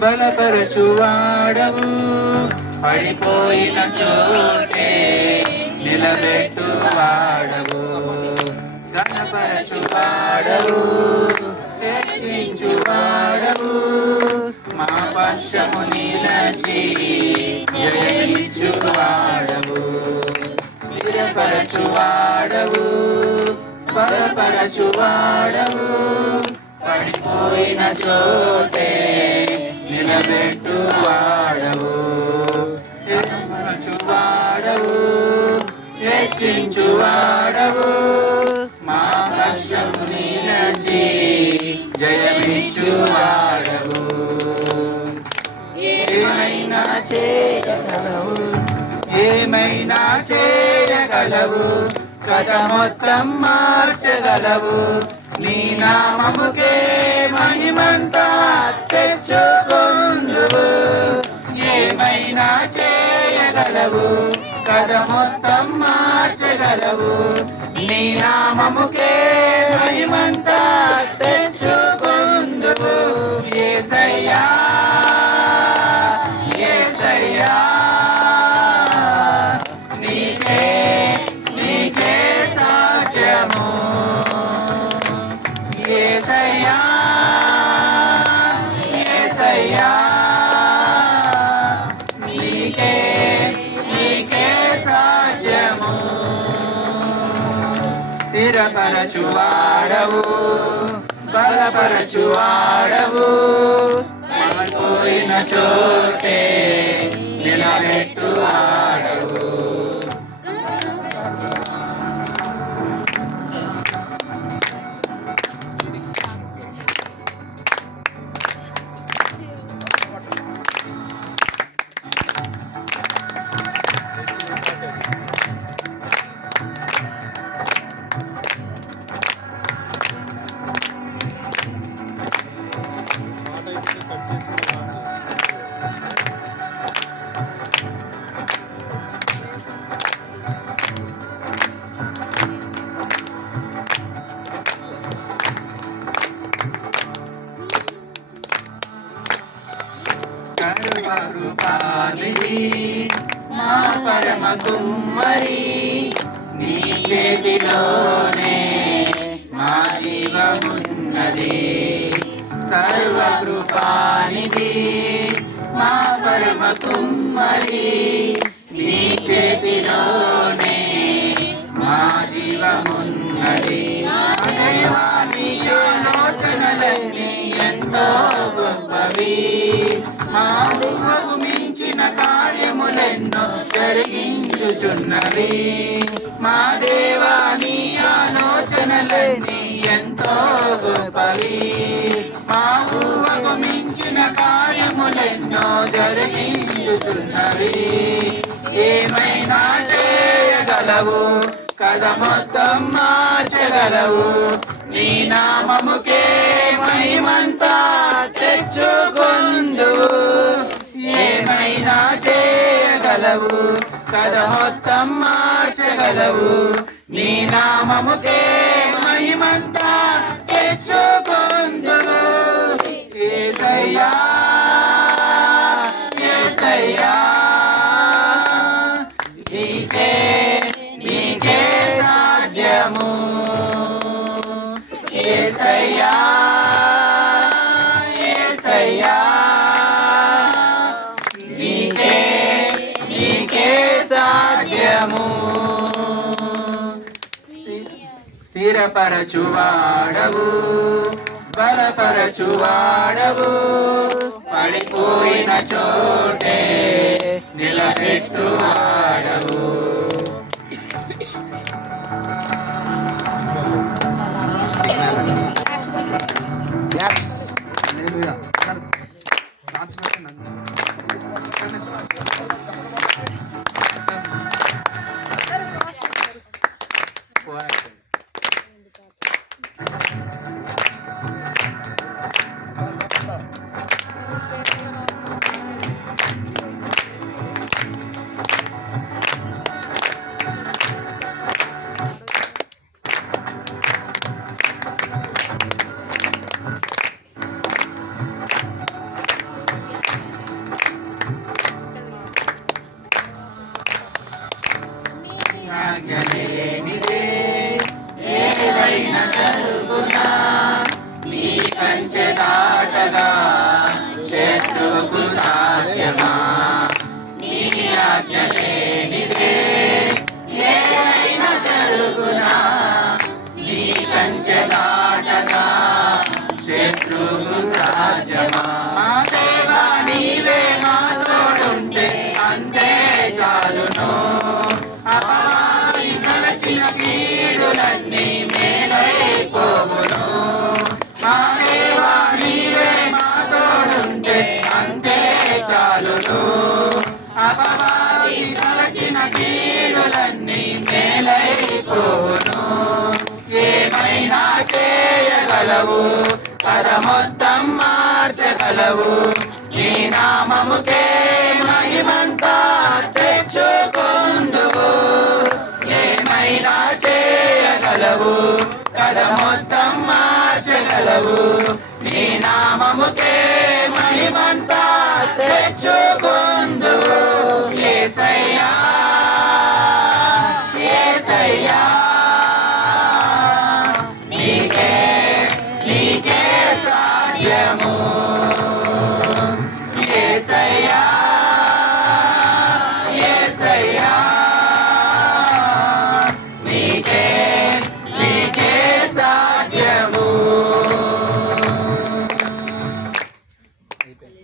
బలపరచువాడవు, పడిపోయిన చోటే నిలబెట్టువాడవు, ఘనపరచువాడవు, హెచ్చించువాడవు, మా పక్షము నిలచి జయమిచ్చువాడవు, స్థిరపరచువాడవు, బలపరచువాడవు, పడిపోయిన చోటే నిలబెట్టువాడవు, హెచ్చించువాడవు, హెచ్చించువాడవు, మా కష్టము నిలచి జయమిచ్చువాడవు. ఏమైనా చేయగలవు, ఏమైనా చేయగలవు, కథ మొత్తం మార్చగలవు, నీ నామముకే మహిమంతా తెచ్చుకొందువు. ఏమైనా చేయగలవు, కథ మొత్తం మార్చగలవు, నీ నామముకే మహిమంతా తెచ్చుకొందువు. యేసయ్యా యేసయ్యా, నీకే నీకే సాధ్యము. యేసయ్యా యేసయ్యా, నీకే నీకే సాధ్యము. స్థిరపరచువాడవు, బలపరచువాడవు, పడిపోయిన చోటే నిలబెట్టువాడవు. సర్వకృపానిధి మా పరమ కుమ్మరి, నీ చేతిలోనే మా జీవమున్నది. సర్వకృపానిధి మా పరమ కుమ్మరి, నీ చేతిలోనే మా జీవమున్నది. దైవాని ఆలోచనలన్నీ ఎంతో గొప్పవి, మాకు మించిన కార్యములెన్నో జరిగించుచున్నవి. మా దేవాని ఆలోచనలన్నీ ఎంతో గొప్పవి, మా ఊహకు మించిన కార్యములెన్నో జరిగించుచున్నవి. ఏమైనా చేయగలవు, కథ మొత్తం మార్చగలవు, నీ నామముకే మహిమంతా తెచ్చుకొందువు. ఏమైనా చేయగలవు, కథ మొత్తం మార్చగలవు, నీ నామముకే మహిమంతా తెచ్చుకొందువు. యేసయ్యా యేసయ్యా, నీకే నీకే సాధ్యము. యేసయ్యా యేసయ్యా, నీకే నీకే సాధ్యము. స్థిరపరచువాడవు, బలపరచువాడవు, పడిపోయిన చోటే నిలబెట్టువాడవు. అపవాది తలచిన కీడులన్నీ మేలైపోను ఏమైనా చేయగలవు కథ మొత్తం మార్చగలవు నీ నామముకే మహిమంతా తెచ్చుకొందువు ఏమైనా చేయగలవు కథ మొత్తం మార్చగలవు నీ నామముకే మహిమంతా తెచ్చుకొందువు యేసయ్యా